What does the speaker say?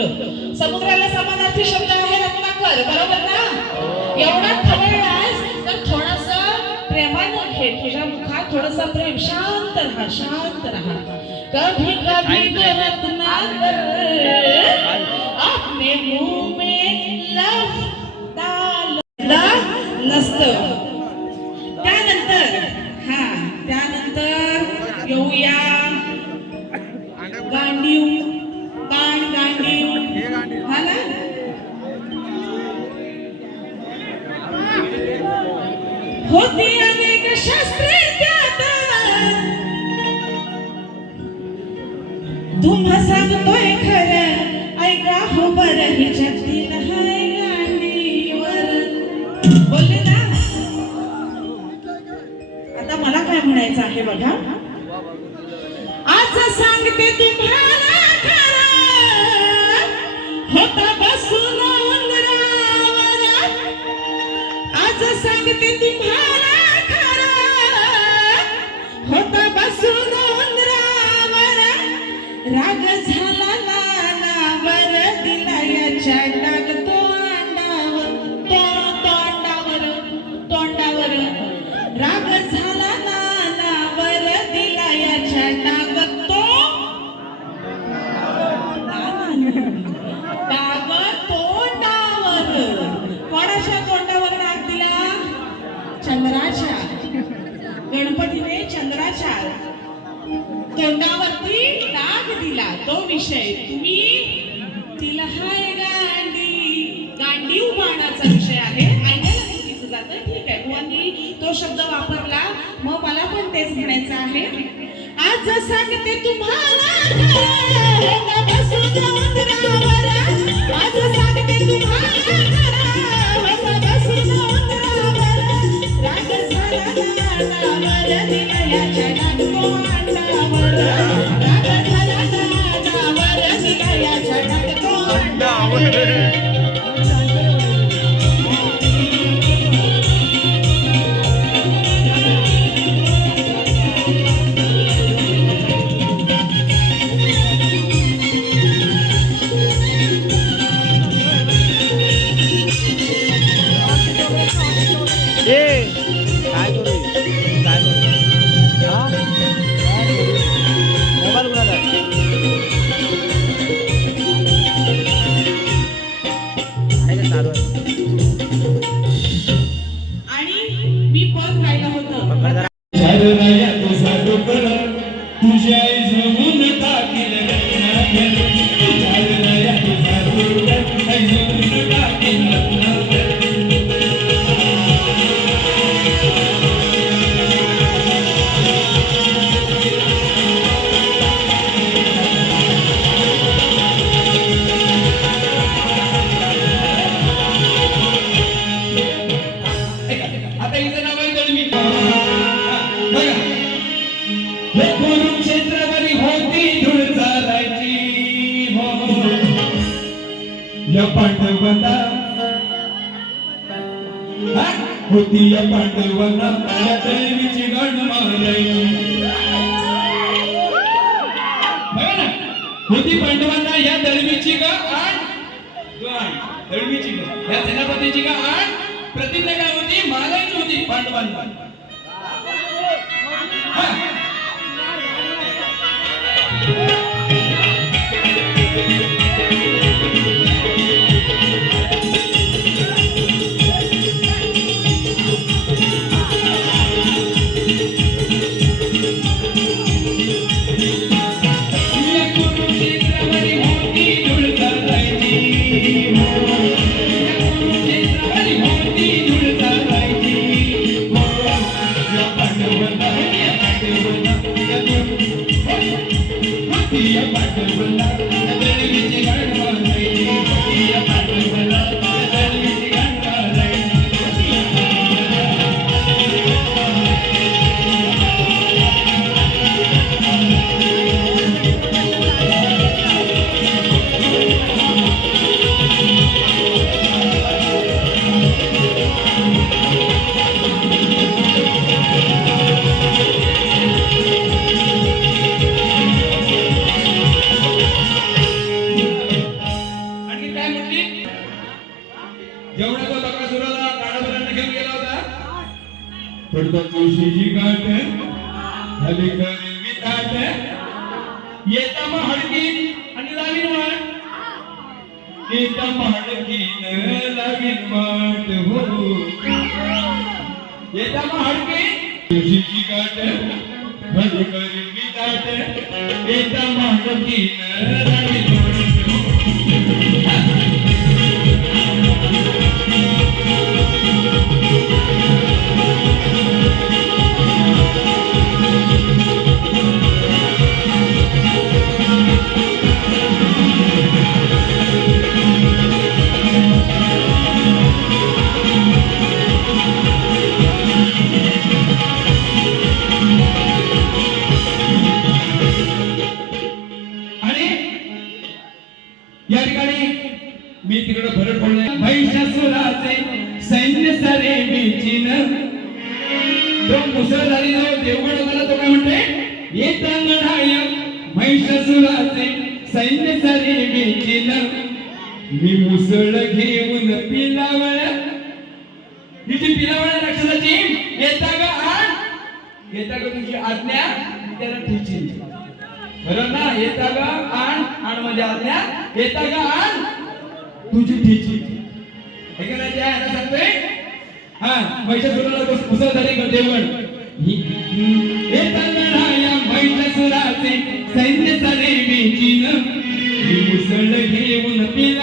समुद्र समुद्राला समानार्थी शब्द आहे रत्नाकर. बरोबर ना? एवढा खवळलास तर थोडस प्रेमानं घे. तुझ्या मुखात थोडस प्रेम. शांत राहा शांत राहा. कभी कभी रत्नाकर. अपने मुंह में लव डालता नसतं. त्यानंतर हा त्यानंतर येऊया. होती अनेक शास्त्रे तुम्हा सांगतोय खरं ऐका हो बरं हिच्यातील हाय गांडीवर बोलले ना? आता मला काय म्हणायचं आहे बघा? आज सांगते तुम्हाला होता बसून आज सांगते तुम्हाला होता राग झाला. विषय तुम्ही तिला हाय गांडी गांडीव बाणाचा विषय आहे. ऐकायला चुकीचं जातं ठीक आहे. बुवांनी तो शब्द वापरला. मग मला पण तेच म्हणायचं आहे. आज सांगते तुम्हाला आज सांगते तुम्हाला आहे का चालू आहे आणि या पांडवांना. होती या पांडवांना त्या देवीची गण मारायची ना. होती पांडवांना या दळवीची ग आण दळवीची ग या सेनापतीची ग आण प्रतिज्ञा काय होती? मारायची होती पांडवांना. पांडवांना, या तुळशीची गाठ खाली करेल मी ताट येता मग आणि लावीन वाट. येता मग हडकीन लावीन वाट हो. येता मग तुळशीची गाठ खाली करेल मी ताट येता मग मी तिकडे भरत बोलले महिषासुराचे सैन्य सारे बेचिन तो मुसळधारी जो देवगड होता तो काय म्हणते? येता लढाय महिषासुराचे सैन्य सारे बेचिन मी मुसळ घेऊन पिलावळ. ही जी पिलावळ राक्षसाची येता ग आण? येता ग तुझी आज्ञा? त्याला ठेचीन. बरं ना येता ग आण? आण म्हणजे आज्ञा? येता ग आण? तुझी हे का नाही हा महिषासुराला महिषासुराचे सैन्य सारे मी मुसळ घेऊन पिलावळ